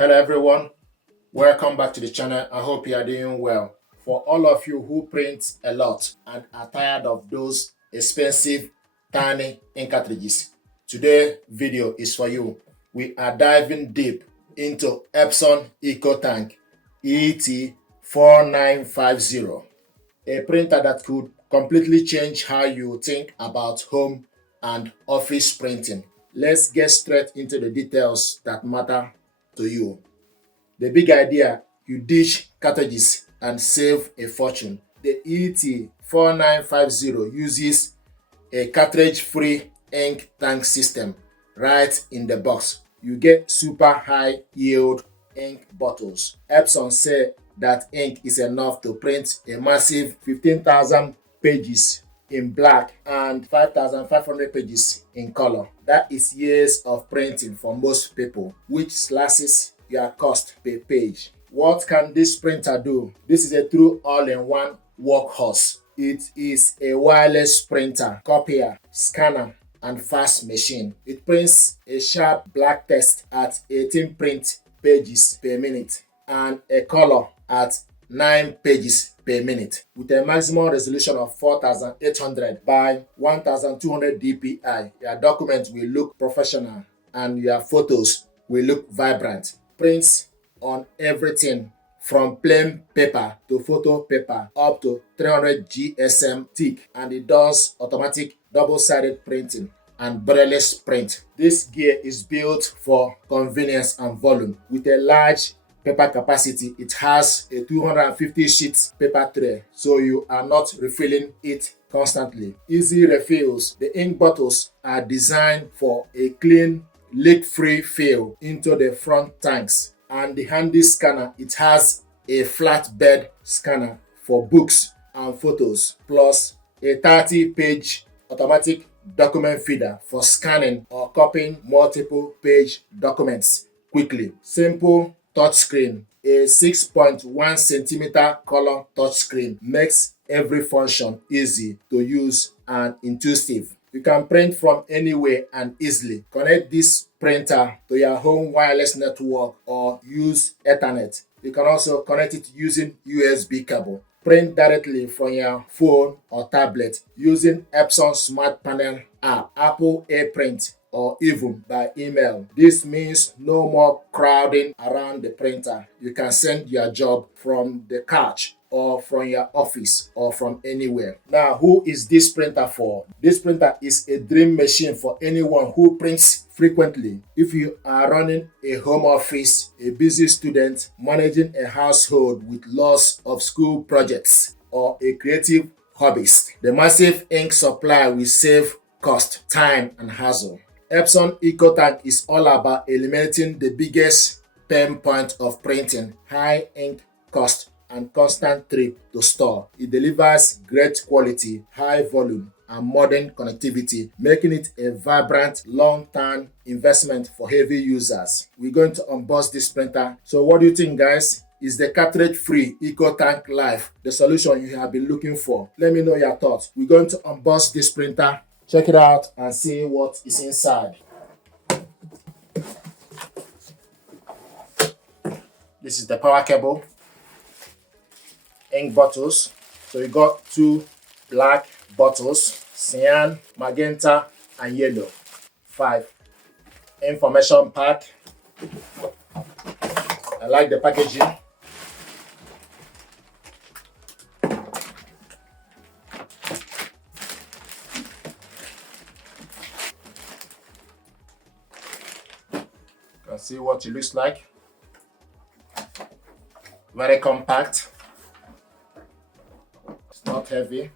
Hello everyone, welcome back to the channel. I hope you are doing well. For all of you who print a lot and are tired of those expensive tiny ink cartridges, today's video is for you. We are diving deep into Epson EcoTank ET-4950, a printer that could completely change how you think about home and office printing. Let's get straight into the details that matter to you. The big idea: you ditch cartridges and save a fortune. The ET-4950 uses a cartridge-free ink tank system right in the box. You get super high yield ink bottles. Epson said that ink is enough to print a massive 15,000 pages in black and 5,500 pages in color. That is years of printing for most people, which slashes your cost per page. What can this printer do? This is a true all-in-one workhorse. It is a wireless printer, copier, scanner, and fast machine. It prints a sharp black text at 18 print pages per minute and a color at 9 pages per minute with a maximum resolution of 4800 by 1200 dpi. Your document will look professional and your photos will look vibrant. Prints on everything from plain paper to photo paper up to 300 GSM thick, and it does automatic double-sided printing and braille-less print. This gear is built for convenience and volume. With a large paper capacity, it has a 250 sheets paper tray, so you are not refilling it constantly. Easy refills. The ink bottles are designed for a clean, leak-free fill into the front tanks. And the handy scanner, it has a flatbed scanner for books and photos, plus a 30-page automatic document feeder for scanning or copying multiple page documents quickly. Simple touchscreen. A 6.1 centimeter color touchscreen makes every function easy to use and intuitive. You can print from anywhere and easily. Connect this printer to your home wireless network or use Ethernet. You can also connect it using USB cable. Print directly from your phone or tablet using Epson Smart Panel app, Apple AirPrint, or even by email. This means no more crowding around the printer. You can send your job from the couch or from your office or from anywhere. Now, who is this printer for? This printer is a dream machine for anyone who prints frequently. If you are running a home office, a busy student, managing a household with lots of school projects, or a creative hobbyist, the massive ink supply will save cost, time, and hassle. Epson EcoTank is all about eliminating the biggest pain point of printing: high ink cost and constant trip to store. It delivers great quality, high volume, and modern connectivity, making it a vibrant, long-term investment for heavy users. We're going to unbox this printer. So what do you think, guys? Is the cartridge-free EcoTank Life the solution you have been looking for? Let me know your thoughts. We're going to unbox this printer, check it out, and see what is inside. This is the power cable, ink bottles. So you got two black bottles, cyan, magenta, and yellow. 5. Information pack. I like the packaging. You can see what it looks like. Very compact. It's not heavy.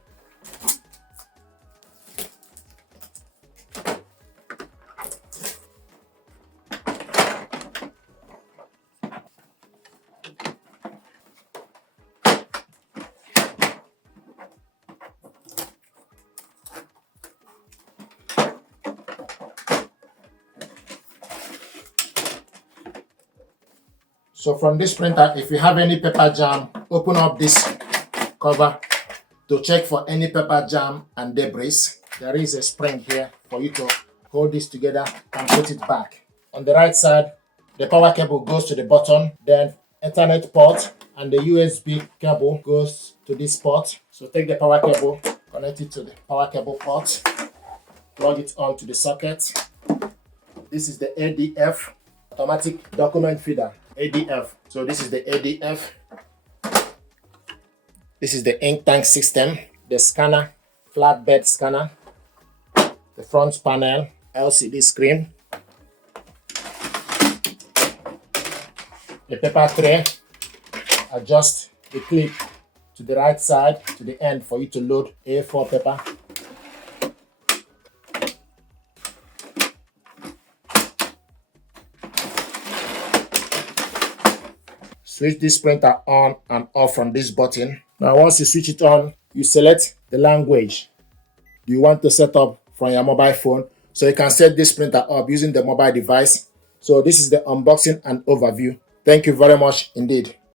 So from this printer, if you have any paper jam, open up this cover to check for any paper jam and debris. There is a spring here for you to hold this together and put it back. On the right side, The power cable goes to the bottom, then Ethernet port and the USB cable goes to this port. So take the power cable, connect it to the power cable port, plug it onto the socket. This is the ADF, automatic document feeder, ADF. So this is the ADF. This is the ink tank system, the scanner, flatbed scanner, the front panel, LCD screen, the paper tray. Adjust the clip to the right side to the end for you to load A4 paper. Switch this printer on and off from this button. Now once you switch it on, you select the language you want to set up from your mobile phone. So you can set this printer up using the mobile device. So this is the unboxing and overview. Thank you very much indeed.